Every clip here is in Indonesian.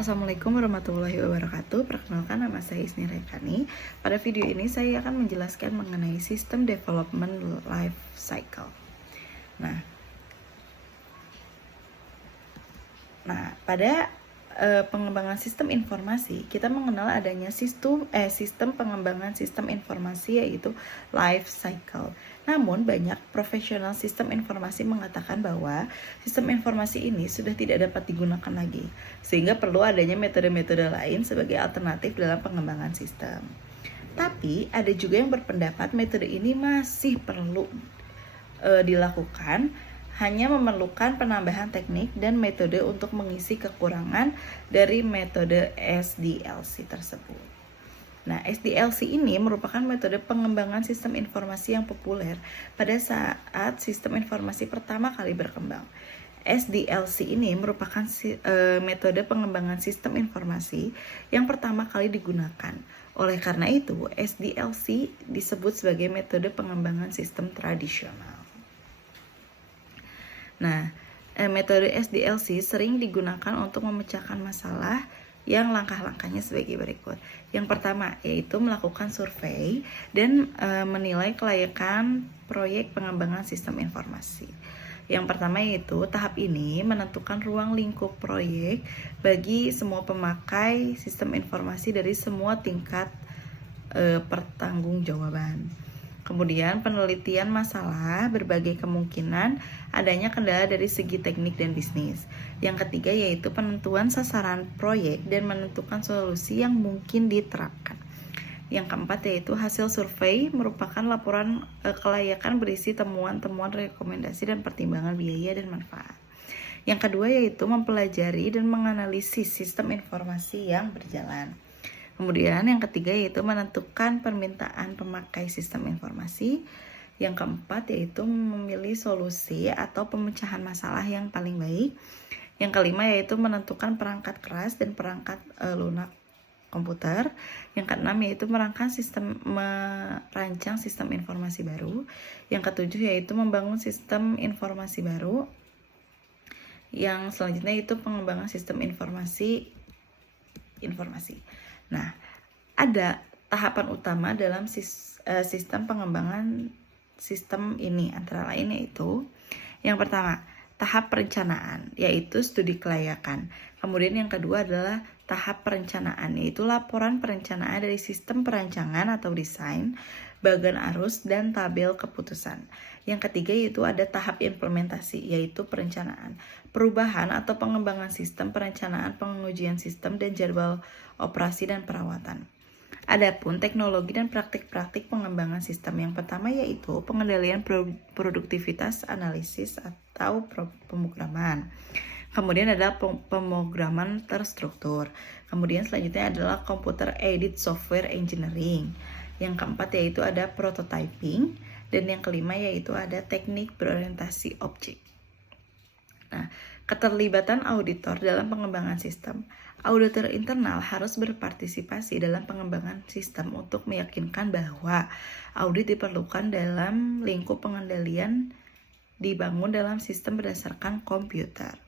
Assalamualaikum warahmatullahi wabarakatuh. Perkenalkan, nama saya Isni Rekani. Pada video ini saya akan menjelaskan mengenai sistem development life cycle. Nah, pada pengembangan sistem informasi, kita mengenal adanya sistem pengembangan sistem informasi, yaitu life cycle. Namun banyak profesional sistem informasi mengatakan bahwa sistem informasi ini sudah tidak dapat digunakan lagi, sehingga perlu adanya metode-metode lain sebagai alternatif dalam pengembangan sistem. Tapi ada juga yang berpendapat metode ini masih perlu dilakukan, hanya memerlukan penambahan teknik dan metode untuk mengisi kekurangan dari metode SDLC tersebut. Nah, SDLC ini merupakan metode pengembangan sistem informasi yang populer pada saat sistem informasi pertama kali berkembang. SDLC ini merupakan metode pengembangan sistem informasi yang pertama kali digunakan. Oleh karena itu, SDLC disebut sebagai metode pengembangan sistem tradisional. Nah, metode SDLC sering digunakan untuk memecahkan masalah yang langkah-langkahnya sebagai berikut. Yang pertama yaitu melakukan survei dan menilai kelayakan proyek pengembangan sistem informasi. Yang pertama yaitu tahap ini menentukan ruang lingkup proyek bagi semua pemakai sistem informasi dari semua tingkat pertanggungjawaban. Kemudian penelitian masalah berbagai kemungkinan adanya kendala dari segi teknik dan bisnis. Yang ketiga yaitu penentuan sasaran proyek dan menentukan solusi yang mungkin diterapkan. Yang keempat yaitu hasil survei merupakan laporan kelayakan berisi temuan-temuan, rekomendasi, dan pertimbangan biaya dan manfaat. Yang kedua yaitu mempelajari dan menganalisis sistem informasi yang berjalan. Kemudian yang ketiga yaitu menentukan permintaan pemakai sistem informasi. Yang keempat yaitu memilih solusi atau pemecahan masalah yang paling baik. Yang kelima yaitu menentukan perangkat keras dan perangkat lunak komputer. Yang keenam yaitu merancang sistem informasi baru. Yang ketujuh yaitu membangun sistem informasi baru. Yang selanjutnya itu pengembangan sistem informasi. Nah, ada tahapan utama dalam sistem pengembangan sistem ini, antara lain yaitu yang pertama, tahap perencanaan, yaitu studi kelayakan. Kemudian yang kedua adalah tahap perencanaan, yaitu laporan perencanaan dari sistem perancangan atau desain, bagan arus, dan tabel keputusan. Yang ketiga yaitu ada tahap implementasi, yaitu perencanaan, perubahan atau pengembangan sistem, perencanaan, pengujian sistem, dan jadwal operasi dan perawatan. Adapun teknologi dan praktik-praktik pengembangan sistem yang pertama yaitu pengendalian produktivitas analisis atau pemrograman. Kemudian ada pemrograman terstruktur. Kemudian selanjutnya adalah computer aided software engineering. Yang keempat yaitu ada prototyping, dan yang kelima yaitu ada teknik berorientasi objek. Nah, keterlibatan auditor dalam pengembangan sistem. Auditor internal harus berpartisipasi dalam pengembangan sistem untuk meyakinkan bahwa audit diperlukan dalam lingkup pengendalian dibangun dalam sistem berdasarkan komputer.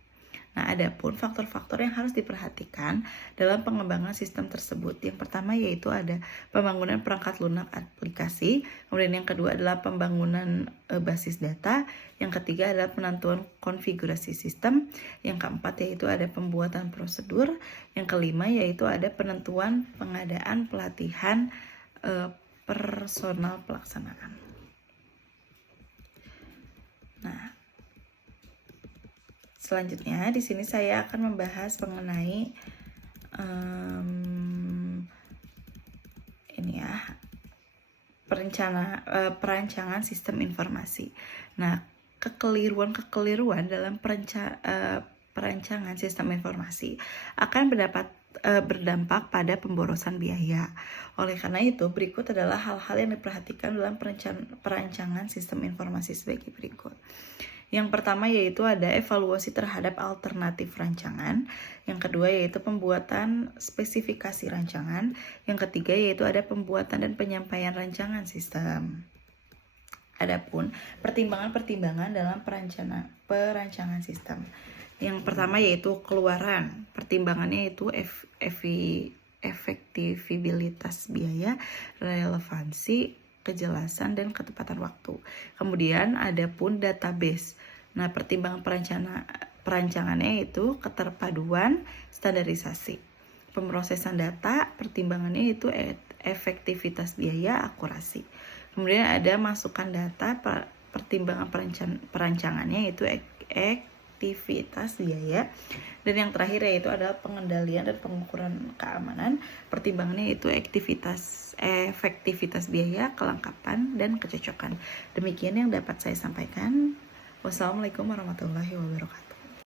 Nah, adapun faktor-faktor yang harus diperhatikan dalam pengembangan sistem tersebut. Yang pertama yaitu ada pembangunan perangkat lunak aplikasi, kemudian yang kedua adalah pembangunan basis data, yang ketiga adalah penentuan konfigurasi sistem, yang keempat yaitu ada pembuatan prosedur, yang kelima yaitu ada penentuan pengadaan pelatihan personal pelaksanaan. Nah, selanjutnya di sini saya akan membahas mengenai perancangan sistem informasi. Nah, kekeliruan dalam perancangan sistem informasi akan berdampak pada pemborosan biaya. Oleh karena itu, berikut adalah hal-hal yang diperhatikan dalam perancangan sistem informasi sebagai berikut. Yang pertama yaitu ada evaluasi terhadap alternatif rancangan. Yang kedua yaitu pembuatan spesifikasi rancangan. Yang ketiga yaitu ada pembuatan dan penyampaian rancangan sistem. Adapun pertimbangan-pertimbangan dalam perancangan sistem. Yang pertama yaitu keluaran, pertimbangannya itu efektivitas biaya, relevansi, kejelasan, dan ketepatan waktu. Kemudian ada pun database. Nah, pertimbangan perancangannya itu keterpaduan, standarisasi. Pemrosesan data, pertimbangannya itu efektivitas biaya, akurasi. Kemudian ada masukan data, pertimbangan perancangannya itu aktivitas biaya. Dan yang terakhir yaitu adalah pengendalian dan pengukuran keamanan, pertimbangannya itu efektivitas biaya, kelengkapan, dan kecocokan. Demikian yang dapat saya sampaikan. Wassalamualaikum warahmatullahi wabarakatuh.